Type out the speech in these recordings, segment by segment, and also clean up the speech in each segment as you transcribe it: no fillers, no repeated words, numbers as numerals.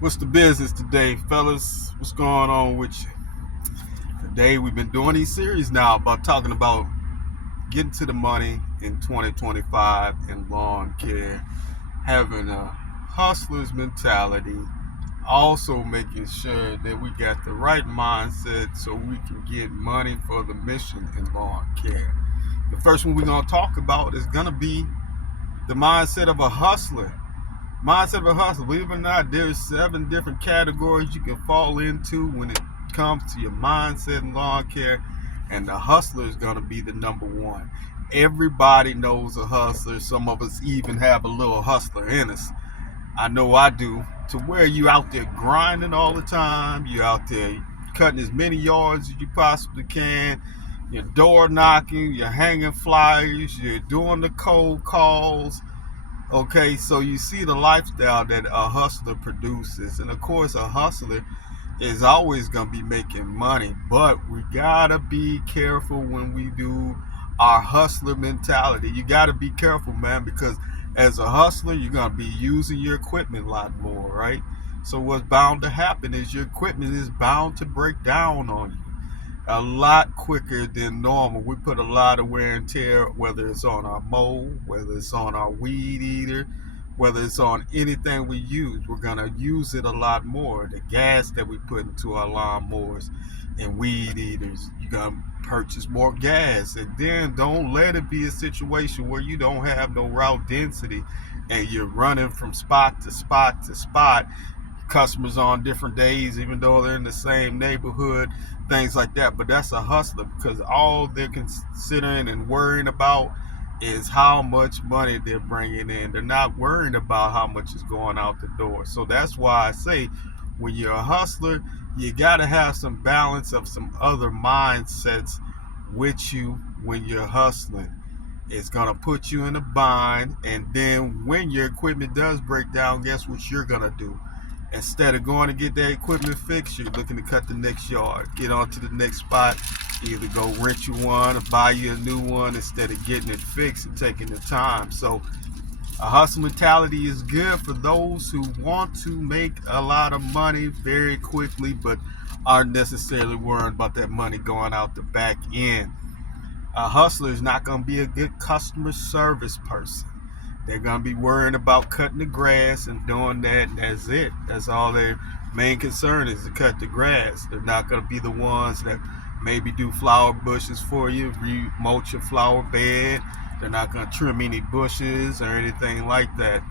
What's the business today, fellas? What's going on with you? Today we've been doing these series now about talking about getting to the money in 2025 in lawn care, having a hustler's mentality, also making sure that we got the right mindset so we can get money for the mission in lawn care. The first one we're going to talk about is going to be the mindset of a hustler. Mindset of a hustler. Believe it or not, there's 7 different categories you can fall into when it comes to your mindset in lawn care, and the hustler is going to be the number one. Everybody knows a hustler. Some of us even have a little hustler in us. I know I do. To where you out there grinding all the time, you out there cutting as many yards as you possibly can. You're door knocking, you're hanging flyers, you're doing the cold calls. Okay, so you see the lifestyle that a hustler produces. And of course, a hustler is always going to be making money, but we got to be careful when we do our hustler mentality. You got to be careful, man, because as a hustler, you're going to be using your equipment a lot more, right? So what's bound to happen is your equipment is bound to break down on you a lot quicker than normal. We put a lot of wear and tear, whether it's on our mow, whether it's on our weed eater, whether it's on anything we use. We're gonna use it a lot more. The gas that we put into our lawnmowers and weed eaters, you're gonna purchase more gas. And then don't let it be a situation where you don't have no route density and you're running from spot to spot to spot, customers on different days, even though they're in the same neighborhood, things like that. But that's a hustler because all they're considering and worrying about is how much money they're bringing in. They're not worrying about how much is going out the door. So that's why I say when you're a hustler, you got to have some balance of some other mindsets with you when you're hustling. It's going to put you in a bind. And then when your equipment does break down, guess what you're going to do? Instead of going to get that equipment fixed, you're looking to cut the next yard, get on to the next spot, either go rent you one or buy you a new one instead of getting it fixed and taking the time. So a hustle mentality is good for those who want to make a lot of money very quickly, but aren't necessarily worried about that money going out the back end. A hustler is not going to be a good customer service person. They're going to be worrying about cutting the grass and doing that, and that's it. That's all their main concern is to cut the grass. They're not going to be the ones that maybe do flower bushes for you, mulch your flower bed. They're not going to trim any bushes or anything like that.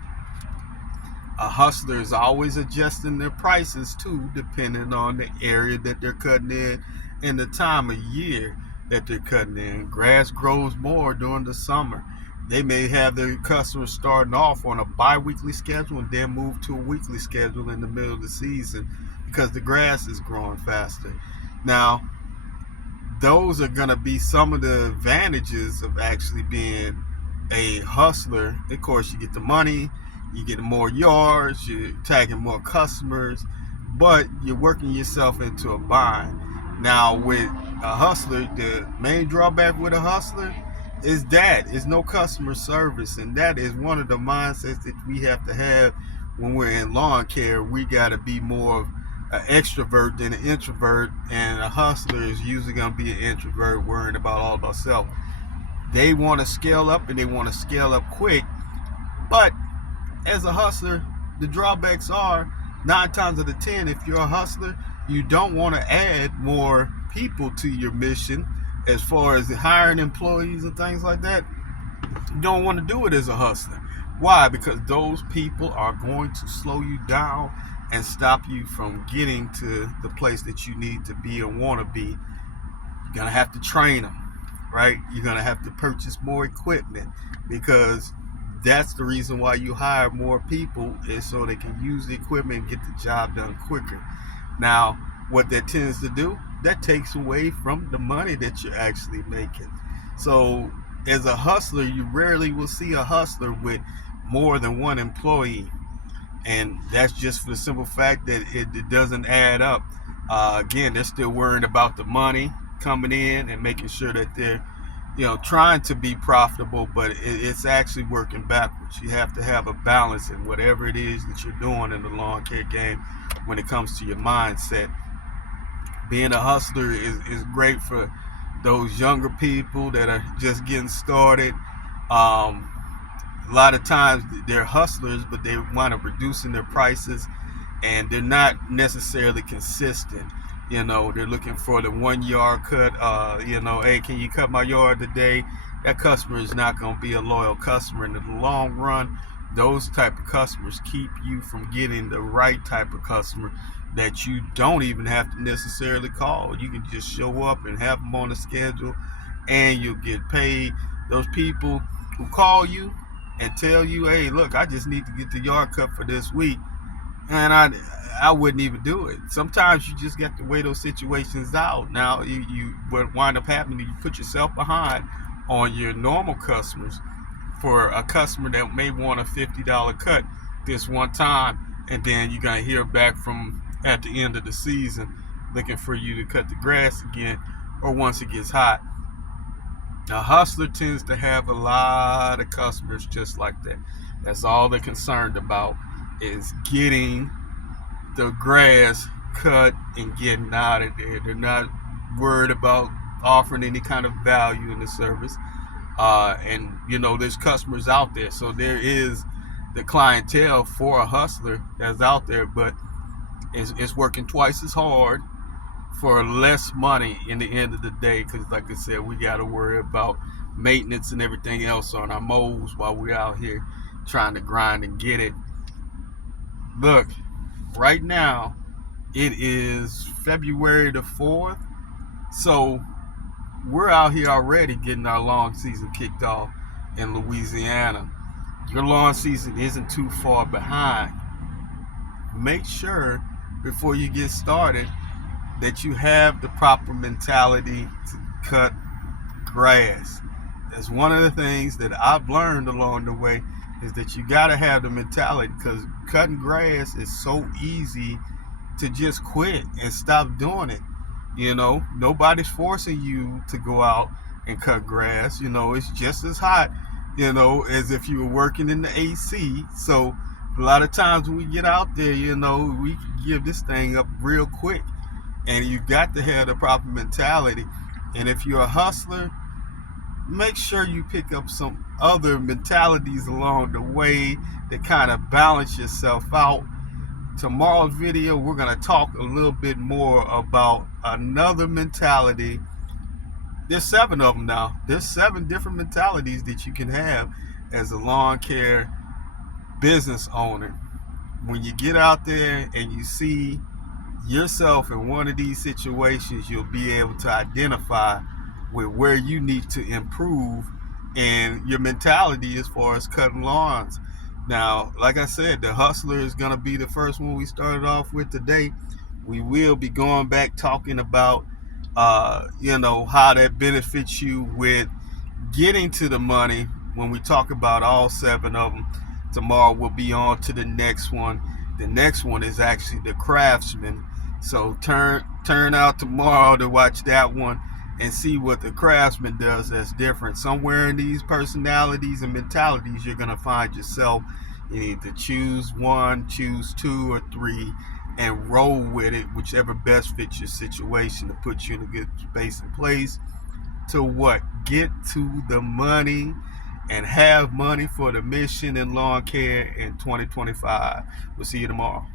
A hustler is always adjusting their prices too, depending on the area that they're cutting in and the time of year that they're cutting in. Grass grows more during the summer. They may have their customers starting off on a bi-weekly schedule and then move to a weekly schedule in the middle of the season because the grass is growing faster. Now, those are going to be some of the advantages of actually being a hustler. Of course, you get the money, you get more yards, you're tagging more customers, but you're working yourself into a bind. Now, with a hustler, the main drawback with a hustler is no customer service, and that is one of the mindsets that we have to have when we're in lawn care. We got to be more of an extrovert than an introvert, and a hustler is usually going to be an introvert worrying about all about self. They want to scale up and they want to scale up quick, but as a hustler, the drawbacks are 9 times out of 10, if you're a hustler, you don't want to add more people to your mission as far as hiring employees and things like that. You don't want to do it as a hustler. Why? Because those people are going to slow you down and stop you from getting to the place that you need to be or want to be. You're going to have to train them, right? You're going to have to purchase more equipment because that's the reason why you hire more people, is so they can use the equipment and get the job done quicker. Now, what that tends to do, that takes away from the money that you're actually making. So as a hustler, you rarely will see a hustler with more than one employee. And that's just for the simple fact that it doesn't add up. Again, they're still worrying about the money coming in and making sure that they're trying to be profitable, but it's actually working backwards. You have to have a balance in whatever it is that you're doing in the lawn care game when it comes to your mindset. Being a hustler is great for those younger people that are just getting started. A lot of times they're hustlers, but they wind up reducing their prices, and they're not necessarily consistent. They're looking for the 1 yard cut. Hey, can you cut my yard today? That customer is not going to be a loyal customer. And in the long run, those type of customers keep you from getting the right type of customer that you don't even have to necessarily call. You can just show up and have them on the schedule, and you'll get paid. Those people who call you and tell you, hey, look, I just need to get the yard cut for this week, and I wouldn't even do it. Sometimes you just get to weigh those situations out. Now, what wind up happening, you put yourself behind on your normal customers for a customer that may want a $50 cut this one time, and then you're going to hear back from at the end of the season looking for you to cut the grass again, or once it gets hot. A hustler tends to have a lot of customers just like that. That's all they're concerned about, is getting the grass cut and getting out of there. They're not worried about offering any kind of value in the service. And there's customers out there, so there is the clientele for a hustler that's out there, but it's working twice as hard for less money in the end of the day, because like I said, we got to worry about maintenance and everything else on our mows while we're out here trying to grind and get it. Look, right now it is February the 4th, so we're out here already getting our lawn season kicked off in Louisiana. Your lawn season isn't too far behind. Make sure before you get started that you have the proper mentality to cut grass. That's one of the things that I've learned along the way, is that you got to have the mentality, because cutting grass is so easy to just quit and stop doing it. Nobody's forcing you to go out and cut grass. It's just as hot, as if you were working in the AC. So a lot of times when we get out there, we can give this thing up real quick. And you got to have the proper mentality. And if you're a hustler, make sure you pick up some other mentalities along the way that kind of balance yourself out. Tomorrow's video, we're going to talk a little bit more about another mentality. There's 7 of them now. There's 7 different mentalities that you can have as a lawn care business owner. When you get out there and you see yourself in one of these situations, you'll be able to identify with where you need to improve in your mentality as far as cutting lawns. Now, like I said, the hustler is going to be the first one we started off with today. We will be going back talking about how that benefits you with getting to the money. When we talk about all 7 of them, tomorrow we'll be on to the next one. The next one is actually the craftsman. So turn out tomorrow to watch that one and see what the craftsman does that's different. Somewhere in these personalities and mentalities, you're going to find yourself. You need to choose 1, choose 2 or 3, and roll with it, whichever best fits your situation to put you in a good space and place to get to the money and have money for the mission in lawn care in 2025. We'll see you tomorrow.